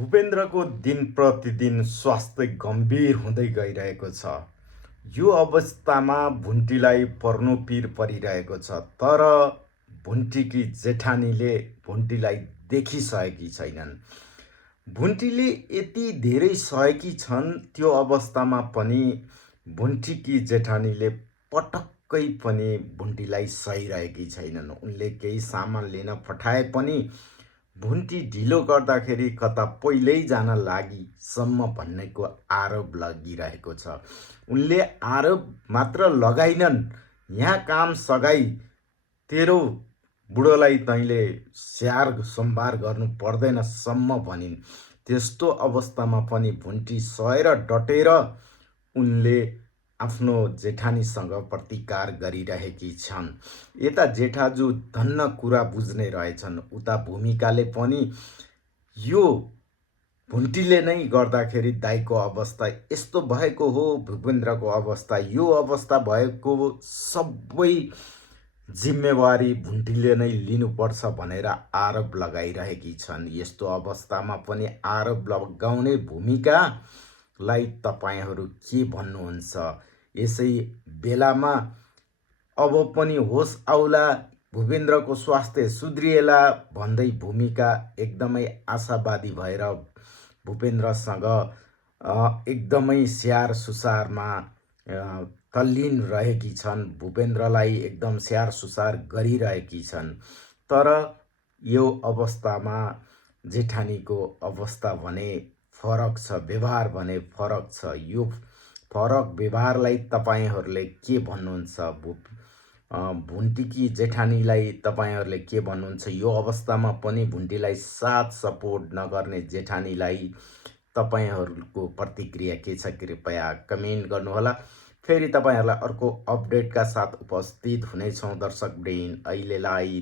भूपेन्द्रको दिन प्रतिदिन स्वास्थ्य गम्भीर हुँदै गइरहेको छ। यो अवस्थामा भुन्टीलाई पर्नोपिर परिरहेको छ। तर भुन्टीकी जेठानीले भुन्टीलाई देखिसकेकी छैनन्। भुन्टीले यति धेरै सहेकी छन्, त्यो अवस्थामा पनि भुन्टीकी जेठानीले पटक्कै पनि भुन्टीलाई सहिरहेकी छैनन्। उनले केही सामान लिन पठाए पनि भुन्टी ढिलो गर्दाखेरि कता पहिल्यै जान लागिसम्म भन्नेको आरोप लागिरहेको छ। उनले आरोप मात्र लगाइनन्, यहाँ काम सघाई तेरो बुढोलाई तैँले स्याहार सम्भार गर्नु पर्दैन सम्म भनिन्। त्यस्तो अवस्थामा पनि भुन्टी सहेर डटेर उनले आफ्नो जेठानीसँग प्रतिकार गरिरहेकी छन्। यता जेठाजु धन्न कुरा बुझ्ने रहेछन्, उता भूमिकाले पनि यो भुन्टीले नै गर्दाखेरि दाइको अवस्था यस्तो भएको हो, भूपेन्द्रको अवस्था यो अवस्था भएको सबै जिम्मेवारी भुन्टीले नै लिनुपर्छ भनेर आरोप लगाइरहेकी छन्। यस्तो अवस्थामा पनि आरोप लगाउने भूमिकालाई तपाईहरू के भन्नुहुन्छ? यसै बेलामा अब पनि होस आउला, भूपेन्द्रको स्वास्थ्य सुध्रिएला भन्दै भूमिका एकदमै आशावादी भएर भूपेन्द्रसँग एकदमै स्याहार सुसारमा तल्लीन रहेकी छन्। भूपेन्द्रलाई एकदम स्याहार सुसार गरिरहेकी छन्। तर यो अवस्थामा जेठानीको अवस्था भने फरक छ, व्यवहार भने फरक छ। यो फरक व्यवहारलाई तपाईहरूले के भन्नुहुन्छ? भुन्टीकी जेठानीलाई तपाईँहरूले के भन्नुहुन्छ? यो अवस्थामा पनि भुन्टीलाई साथ सपोर्ट नगर्ने जेठानीलाई तपाईँहरूको प्रतिक्रिया के छ? कृपया कमेन्ट गर्नुहोला। फेरि तपाईँहरूलाई अर्को अपडेटका साथ उपस्थित हुनेछौँ दर्शकवृन्द। अहिलेलाई